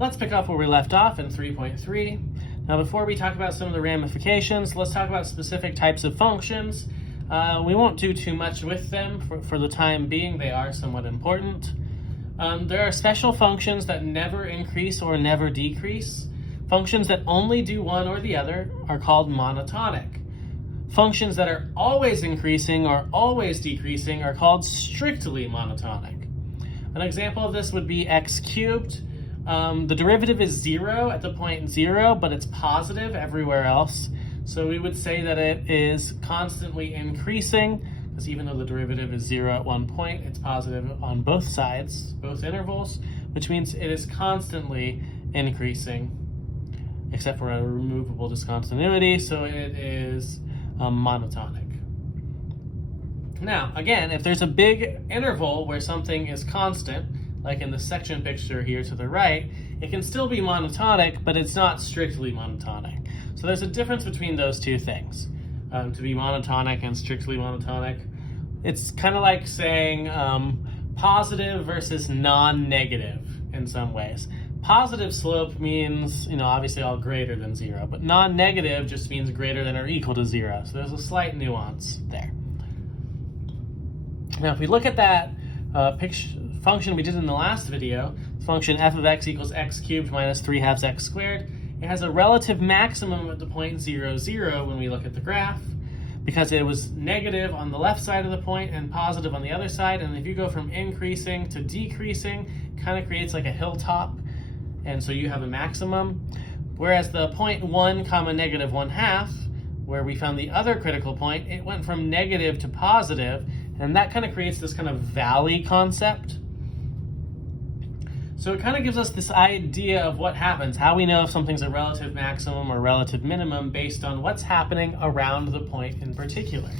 Let's pick up where we left off in 3.3. Now, before we talk about some of the ramifications, let's talk about specific types of functions. We won't do too much with them for the time being. They are somewhat important. There are special functions that never increase or never decrease. Functions that only do one or the other are called monotonic. Functions that are always increasing or always decreasing are called strictly monotonic. An example of this would be x cubed. The derivative is 0 at the point 0, but it's positive everywhere else. So we would say that it is constantly increasing, because even though the derivative is 0 at one point, it's positive on both sides, both intervals, which means it is constantly increasing, except for a removable discontinuity, so it is monotonic. Now, again, if there's a big interval where something is constant, like in the section picture here to the right, it can still be monotonic, but it's not strictly monotonic. So there's a difference between those two things, to be monotonic and strictly monotonic. It's kind of like saying positive versus non-negative in some ways. Positive slope means, obviously all greater than 0, but non-negative just means greater than or equal to 0. So there's a slight nuance there. Now, if we look at that function we did in the last video, the function f of x equals x cubed minus 3/2 x squared, it has a relative maximum at the point 0, 0 when we look at the graph, because it was negative on the left side of the point and positive on the other side. And if you go from increasing to decreasing, it kind of creates like a hilltop, and so you have a maximum. Whereas the point 1 comma negative 1/2, where we found the other critical point, it went from negative to positive, and that kind of creates this kind of valley concept. So it kind of gives us this idea of what happens, how we know if something's a relative maximum or relative minimum based on what's happening around the point in particular.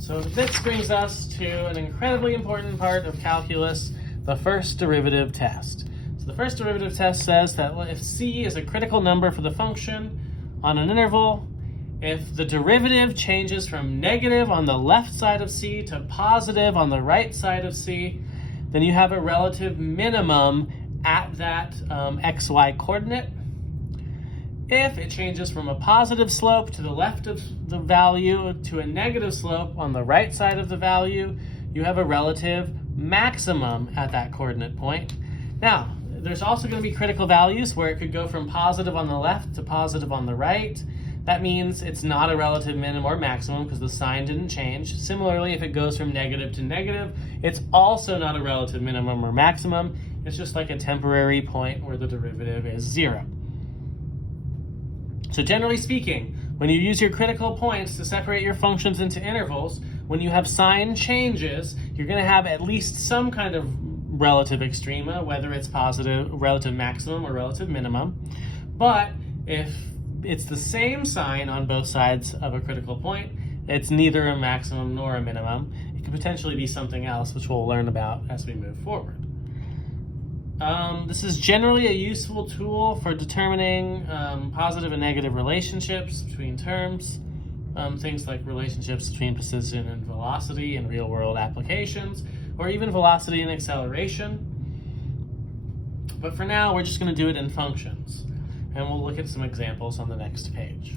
So this brings us to an incredibly important part of calculus, the first derivative test. So the first derivative test says that if c is a critical number for the function on an interval, if the derivative changes from negative on the left side of c to positive on the right side of c, then you have a relative minimum at that xy coordinate. If it changes from a positive slope to the left of the value to a negative slope on the right side of the value, you have a relative maximum at that coordinate point. Now, there's also going to be critical values where it could go from positive on the left to positive on the right. That means it's not a relative minimum or maximum because the sign didn't change. Similarly, if it goes from negative to negative, it's also not a relative minimum or maximum. It's just like a temporary point where the derivative is 0. So generally speaking, when you use your critical points to separate your functions into intervals, when you have sign changes, you're going to have at least some kind of relative extrema, whether it's positive, relative maximum, or relative minimum. But if it's the same sign on both sides of a critical point, it's neither a maximum nor a minimum. It could potentially be something else, which we'll learn about as we move forward. This is generally a useful tool for determining positive and negative relationships between terms, things like relationships between position and velocity in real-world applications, or even velocity and acceleration. But for now, we're just going to do it in functions, and we'll look at some examples on the next page.